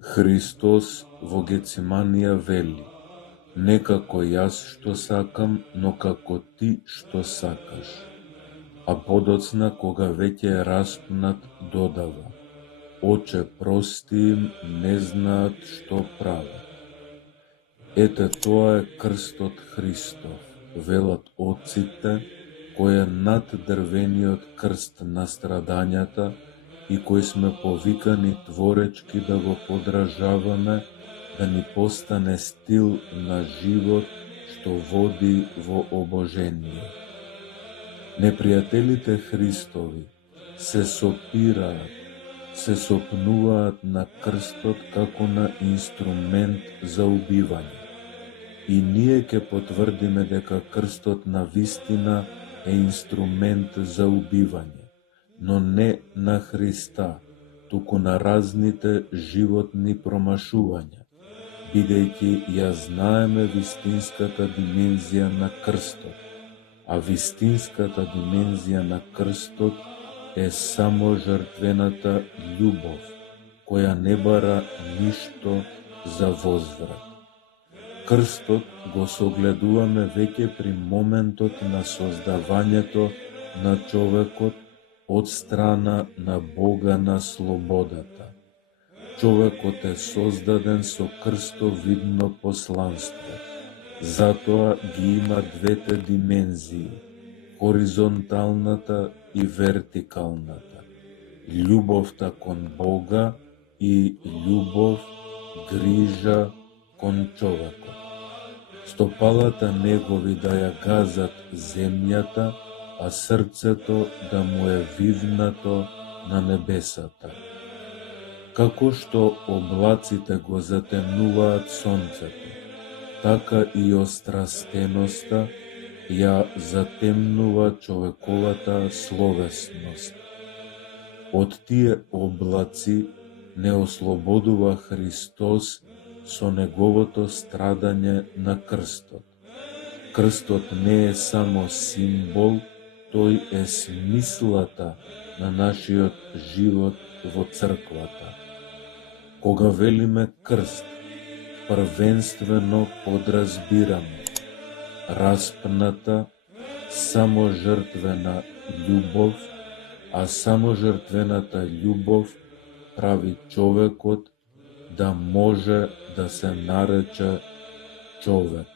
Христос во Гециманија вели: не како јас што сакам, но како ти што сакаш. А подоцна, кога веќе е распнат, додава: Оче, прости им, не знаат што прават. Ете, тоа е крстот Христов, велат отците, кој е над дрвениот крст на страдањата и кој сме повикани творечки да го подражаваме, да ни постане стил на живот што води во обожение. Непријателите Христови се сопираат, се сопнуваат на крстот како на инструмент за убивање. И ние ќе потврдиме дека крстот на вистина е инструмент за убивање, но не на Христа, туку на разните животни промашувања, бидејќи ја знаеме вистинската димензија на крстот, а вистинската димензија на крстот е само жртвената љубов, која не бара ништо за возврат. Крстот го согледуваме веќе при моментот на создавањето на човекот од страна на Бога на слободата. Човекот е создаден со крстовидно посланство. Затоа ги има двете димензии, хоризонталната и вертикалната. Љубовта кон Бога и љубов, грижа кон човекот. Стопалата негови да ја газат земјата, а срцето да му е вивнато на небесата. Како што облаците го затемнуваат сонцето, така и острастеноста ја затемнува човековата словесност. Од тие облаци не ослободува Христос со неговото страдање на крстот. Крстот не е само символ, тој е смислата на нашиот живот во црквата. Кога велиме крст, првенствено подразбираме распната, саможртвена љубов, а саможртвената љубов прави човекот да може да се нарече човек.